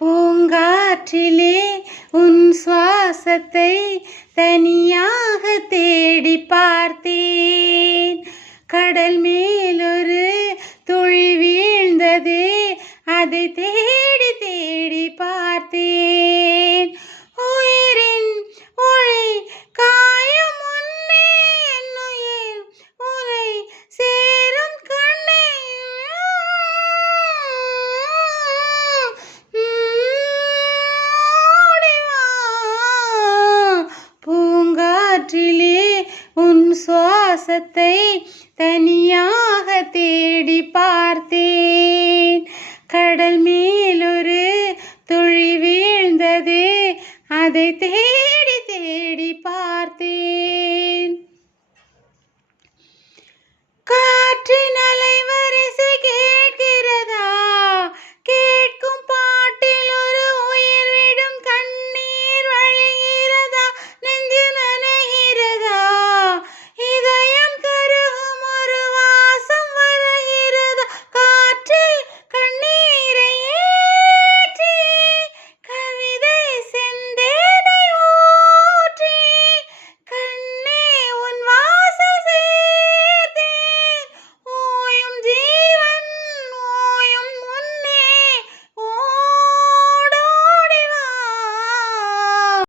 பூங்காற்றிலே உன் சுவாசத்தை தனியாக தேடி பார்த்தேன். கடல் மேலொரு துளி வீழ்ந்ததே, அதை தேடி தேடி பார்த்தேன். உயிரின் ஒளி காயும் முன்னே என் உயிர் உரை சேரும் கண்ணே. பூங்காற்றிலே உன் சுவாசத்தை